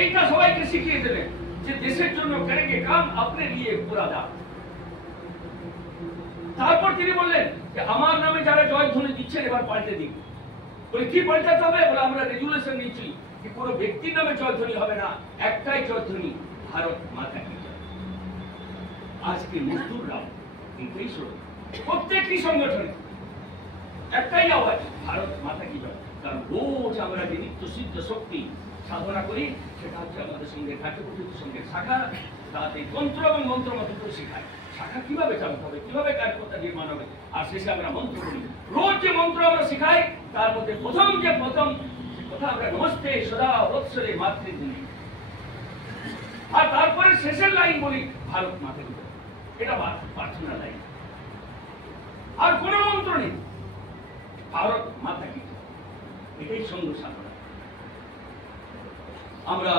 এইটা সবাইকে শিখিয়ে দেবেন যে দেশের জন্য করেंगे काम अपने लिए पूरा दाम। তারপর তিনি বললেন যে আমার নামে যারা জয়ধ্বনি দিচ্ছেন এবার পাল্টে দিন। বলে কি পাল্টাতে হবে? বলে আমরা রেজুলেশন নিয়েছি যে কোনো ব্যক্তির নামে জয়ধ্বনি হবে না, একটাই জয়ধ্বনি, ভারত মাতা কি জয়। আজকে মজদুররাও এটাই শোনো, প্রত্যেকটি সংগঠনে একটাই আওয়াজ, ভারত মাতা কি জয়। কারণ রোজ আমরা যে নিত্য সিদ্ধ শক্তি সাধনা করি সেটা হচ্ছে আমাদের সঙ্গে কাঠপটিত সঙ্গে শাখা, তাতে তন্ত্র এবং মন্ত্র মন্ত্র শেখায়। শাখা কিভাবে চালাতে হবে, কিভাবে কার্যকর্তা নির্মাণ হবে, আর শেষে আমরা মন্ত্র করি। রোজ যে মন্ত্র আমরা শেখাই তার মধ্যে প্রথম কথা আমরা নমস্তে সদা বৎসরে মাতৃভূমি, আর তারপরে শেষের লাইন বলি ভারত মাতা কি জয়। এটা প্রার্থনা লাইন, আর কোন মন্ত্র নেই, ভারত মাতা কি জয়। এটাই সঙ্গ সাধনা। আমরা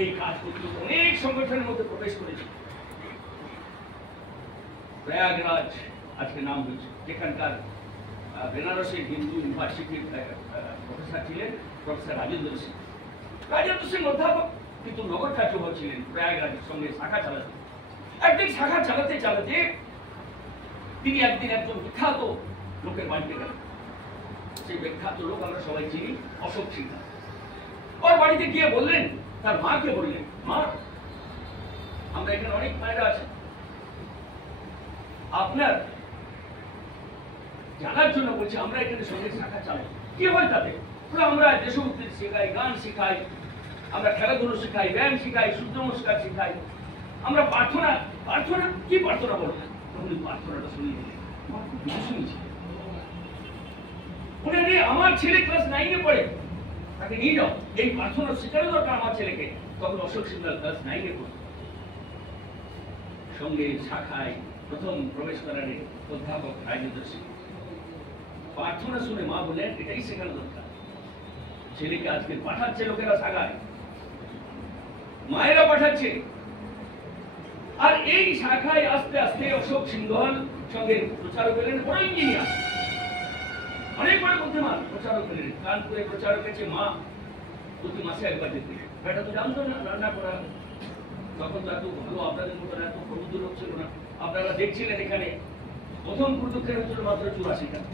এই কাজ করতে অনেক সংগঠনের মধ্যে প্রবেশ করেছি। প্রয়াগরাজ আজকে নাম হয়েছে, যেখানকার বেনারসের হিন্দু ইউনিভার্সিটির প্রফেসর ছিলেন প্রফেসর রাজেন্দ্র সিং। রাজেন্দ্র সিং অধ্যাপক, কিন্তু নগর কার্যবহ ছিলেন প্রয়াগরাজের সঙ্গে শাখা চালাতে। একদিন শাখা চালাতে চালাতে তিনি একদিন একজন বিখ্যাত লোকের বাড়িতে গেলেন। সেই বিখ্যাত লোক আমরা সবাই চিনি, অশোক সিনহা। ওর বাড়িতে গিয়ে বললেন, তার মাকে বললেন, মা আমরা এখানে অনেক মায়েরা আছে, আপনার জানার জন্য বলছি আমরা এখানে সঙ্গে শাখা চালাই, কি হয় তাতে? আমরা দেশভক্তি শেখাই, গান শেখাই, আমরা খেলাধুলো শেখাই, ব্যায়াম শেখাই, সূর্য নমস্কার শেখাই, আমরা প্রার্থনা কি প্রার্থনা বলবো? উনি প্রার্থনাটা শুনিয়ে দিলেন, শুনেছি উনি, আমার ছেলে ক্লাস 9-এ পড়ে, তাকে নিয়ে যাও, এই প্রার্থনা শেখানো দরকার আমার ছেলেকে। তখন অশোক সিনহা ক্লাস 9-এ পড়ে। সঙ্গে শাখায় প্রথম প্রবেশ করার অধ্যাপক রাজেন্দ্র সিং। প্রার্থনা শুনে মা বললেন এটাই শেখানো দরকার। ছেলেকে আজকে পাঠাচ্ছে লোকেরা শাখায়, মায়েরা পাঠাচ্ছে। আর এই শাখায় আস্তে আস্তে অশোক সিংহল সঙ্গে প্রচারক হলেন, বড় ইঞ্জিনিয়ার, অনেক বড় বুদ্ধিমান প্রচারক হলেন। কানপুরে প্রচারক আছে মা, প্রতি মাসে একবার যেতে। বেটা তো জানতো না রান্না করা, তখন তো এত ভালো আপনাদের মতো এত প্রবুদ্ধ লোক ছিল না। আপনারা দেখছিলেন এখানে প্রথম প্রদক্ষেপ হচ্ছিল মাত্র 84 টাকা,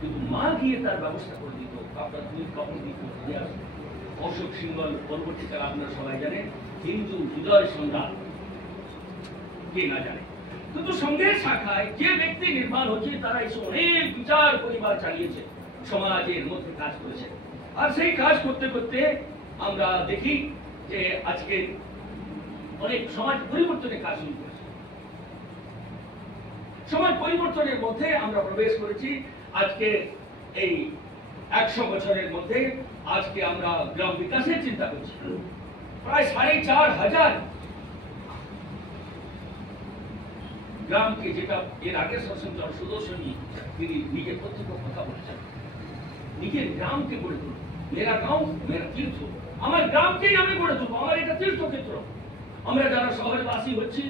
কিন্তু মা গিয়ে তার ব্যবস্থা করে দিত। আপনার দুই কাপড় দিত। অশোক সিংহল পরবর্তীকালে আপনারা সবাই জানেন হিন্দু হৃদয় সম্রাট, কে না জানে। কিন্তু সঙ্গের শাখায় যে ব্যক্তি নির্মাণ হচ্ছে তারা এসে অনেক বিচার পরিবার চালিয়েছে, সমাজের মধ্যে কাজ করেছে। আর সেই কাজ করতে করতে আমরা দেখি যে আজকে অনেক সমাজ পরিবর্তনের কাজ শুরু করেছে। সমাজ পরিবর্তনের মধ্যে আমরা প্রবেশ করেছি। আজকে এই 100 বছরের মধ্যে আজকে আমরা গ্রাম বিকাশের চিন্তা করছি। প্রায় 4500 গ্রামকে, যেটা এর আগের শাসনচর সুদর্শনী তিনি নিজে প্রত্যক্ষ কথা বলেছেন, নিজের গ্রামকে গড়ে তুলব। মেরা গাঁও মেরা তীর্থ, আমার গ্রামকেই আমি গড়ে তুলব, আমার এটা তীর্থক্ষেত্র। আমরা যারা শহরে বাসী হচ্ছি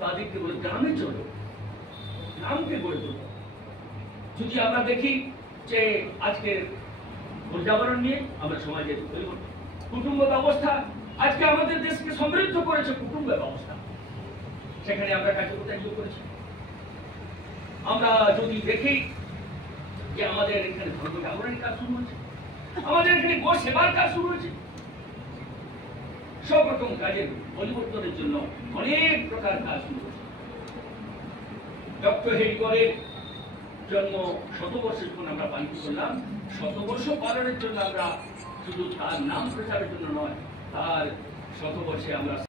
তাদেরকে বলে গ্রামে চলো, গ্রামকে গড়ে তুলব। যদি আমরা দেখি যে আজকে পর্যাবরণ নিয়ে আমরা সমাজের পরিবর্তন, কুটুম্ব ব্যবস্থা আজকে আমাদের দেশকে সমৃদ্ধ করেছে, কুটুম্ব ব্যবস্থা, সেখানে আমরা কার্যকর্তা যোগ করেছি। আমরা যদি দেখি যে আমাদের এখানে ধর্ম জাগরণের কাজ শুরু হয়েছে, আমাদের এখানে গো সেবার কাজ শুরু হয়েছে। সব রকম কাজের পরিবর্তনের জন্য অনেক প্রকার কাজ শুরু হয়েছে। ডক্টর হেডগড়ের জন্ম 100 বর্ষ যখন আমরা পালিত করলাম, 100 বর্ষ পালনের জন্য আমরা শুধু তার নাম প্রচারের জন্য নয়, তার 100 বর্ষে আমরা